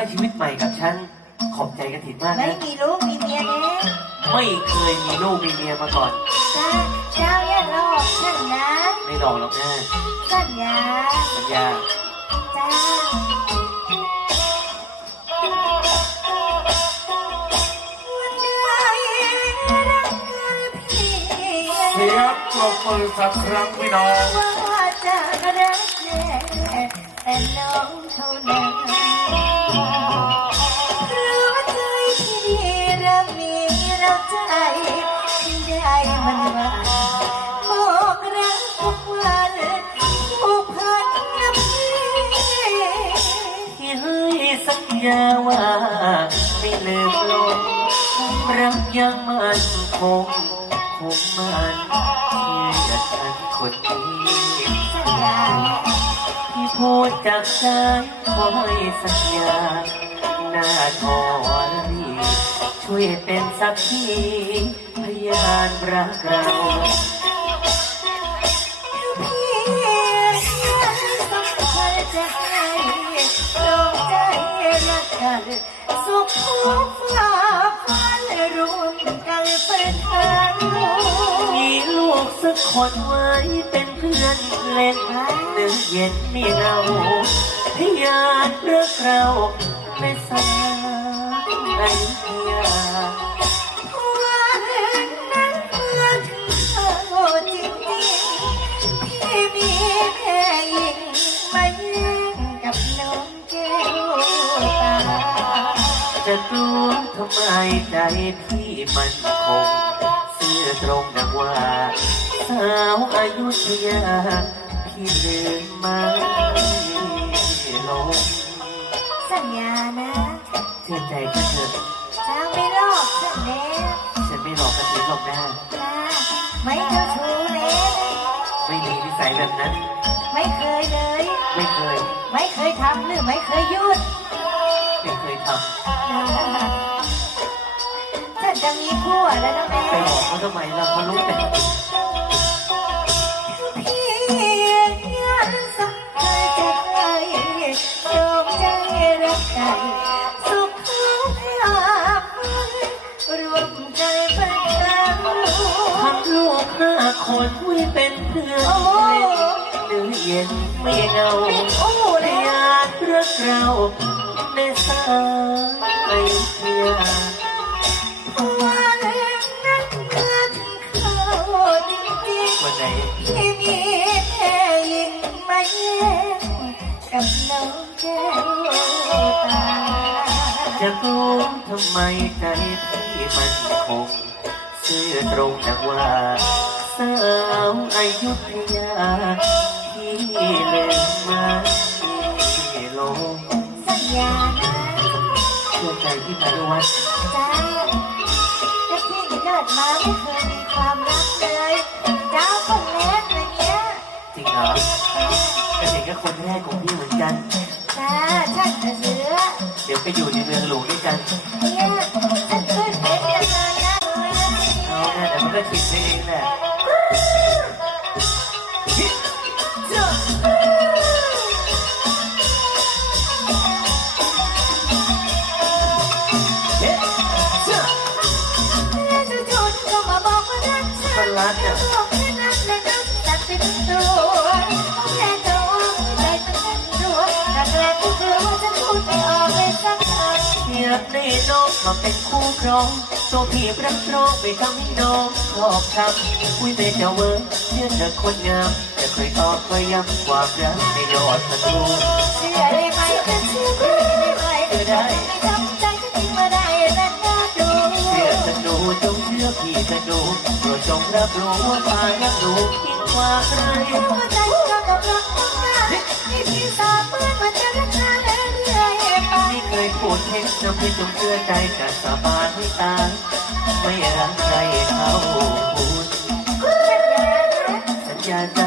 ชีวิตใหม่กับฉันขอบใจกฐินมากไม่นะมีลูกมีเมียแน่ไม่เคยมีลูกมีเมียมาก่อนจ้าเจ้าอย่าหลอกฉันนะไม่หลอกหรอกนะสัญญาสัญญาจ้าเสียงปรบมือสักครั้งพี่น้องว่าจะรักแน่แต่น้องเท่านั้นรู้ใจที่ดีเรามีเราใจที่ได้มันว่าบอกรักทุกวันผูกพันกับพี่ที่ให้สัญญาว่าไม่ลืมลงรักยังมั่นคงมันเชื่อฉันคนนี้สัญญาที่พูดจากใจขอให้สัญญาหน้าทอนรีช่วยเป็นสักขีพยานรักเราพี่ต้องคอยจะให้ตรงใจรักกันสุขทุกข์ฝ่าฟันรวมกันเป็นทางมีลูกสักคนไว้เป็นเพื่อนเล่นหนึ่งเย็นมีเราพยานรักเราไม่สายอยุธยาวันนั้นเมื่อถึงเขาจริงๆพี่มีแม่หญิงมาแย่งกับน้องแก้วตาจะกลัวทำไมใจพี่มันคงซื่อตรงดังว่าสาวอยุธยาพี่ลืมไม่ลงสัญญานะเชื่อใจฉันเถอะเจ้าไม่หลอกฉันแล้วฉันไม่หลอกกระถิ่นหรอกนะจ้าไม่เจ้าชู้แล้วไม่มีนิสัยแบบนั้นไม่เคยเลยไม่เคยไม่เคยทำหรือไม่เคยหยุดไม่เคยทฉันจะมีผัวแล้วนะแม่ำไปบอกเขาทำไมล่ะเขารู้แต่พี่ยังสักเคยจะเคยจงใจรักกันสุขทุกข์ลาพันรวมใจเป็นทางทั้งลูก5 คนไว้เป็นเพื่อนเล่นหรือเย็นไม่เงาโอ้พเลยยานรักเราในสายเทียวันนั้นเมื่อถึงเขาจริงวันไหนๆที่มีแม่หญิงมาแย่งกับน้องแก้วตาจะรู้ทำไมใจพี่มันคงซื่อตรงดังว่าสาวอยุธยาที่ลืมมาที่ลงสัญญานะเชื่อใจพี่พานุวัฒน์จ้าถ้าพี่เกิดมาไม่เคยมีความรักเลยเจ้าคนแรกเลยเนี่ยจริงเหรอก็เห็นก็คนแรกของพี่เหมือนกันจ้าฉันจะเสือเดี๋ยวไปอยู่ในเมืองหลวงด้วยกันเนี่ยฉันขึ้นเป็นยังไงนะเอาแน่แต่มันก็ชินไปเองแหละแล้วจู่ๆก็มาบอกว่ารักฉัก็นรักอ่ะบอกให้รักและรักจัดเป็นตัวแค่ตัวใจมันตัวรักแรกก็กลัวจะพูดไม่ออกเลยสักคำอยากได้น้องมาเป็นคู่ครองตัวพี่รักน้องไม่ทำให้น้องชอบทำคุยแต่จะเวิร์กเชื่อเธอคนงามแต่เคยตอบเคยย้ำความรักไม่ยอดมันรู้เชื่อได้ไหมจะเชื่อได้ไหมไม่ทำใจจะทิ้งมาได้แต่น่าดูเชื่อสนุจงเชื่อพี่สนุโปรดจงรับรู้ว่าตายรักหนูยิ่งกว่าใครหัวใจก็กำลังต้องการให้พี่สาวเพื่อนมันจะรักษาเรื่อยๆไปไม่เคยพูดเท็จน้ำพี่จงเชื่อใจกันสาบานให้ตายไม่รักใครเท่าคุณ สัญญาจ้า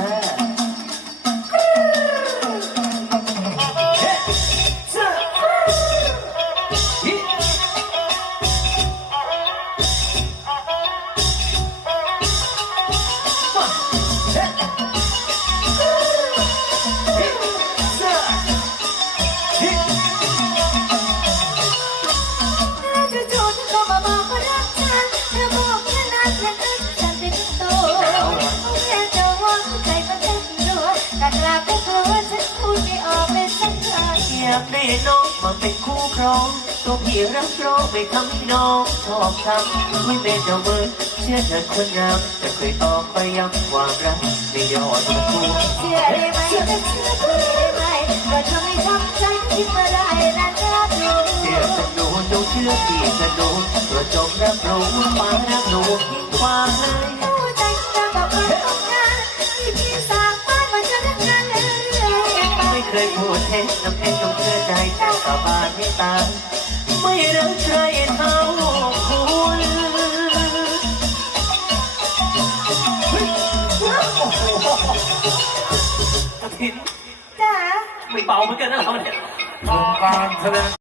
ากได้น้องมาเป็นคู่ครองตัวพี่รับรองไม่ทำให้น้องชอบช้ำไม่เป็นเจ้าเบอร์เชื่อเถิดคนงามจะเคยตอกไปย้ำความรักในยอดประตูเชื่อได้ไหมจะเชื่อคุยได้ไหมก็ทำให้ช้ำใจคิดมาได้นะรับรู้เชื่อสนุนจงเชื่อพี่สนุนตัวจงรับรู้ความรักหนูยิ่งกว่าเลยผู้ใจจะบอกว่าต้องการที่พี่สร้างบ้านมาจะทำงานเลยไม่เคยพูดเท็จน้ำเพชรจงเชื่อใจแต่สาบานให้ตายไม่รักใครเท่าคุณกระถินจ๋าไม่เบาเหมือนกันนะเราเนี่ยทำการแสดง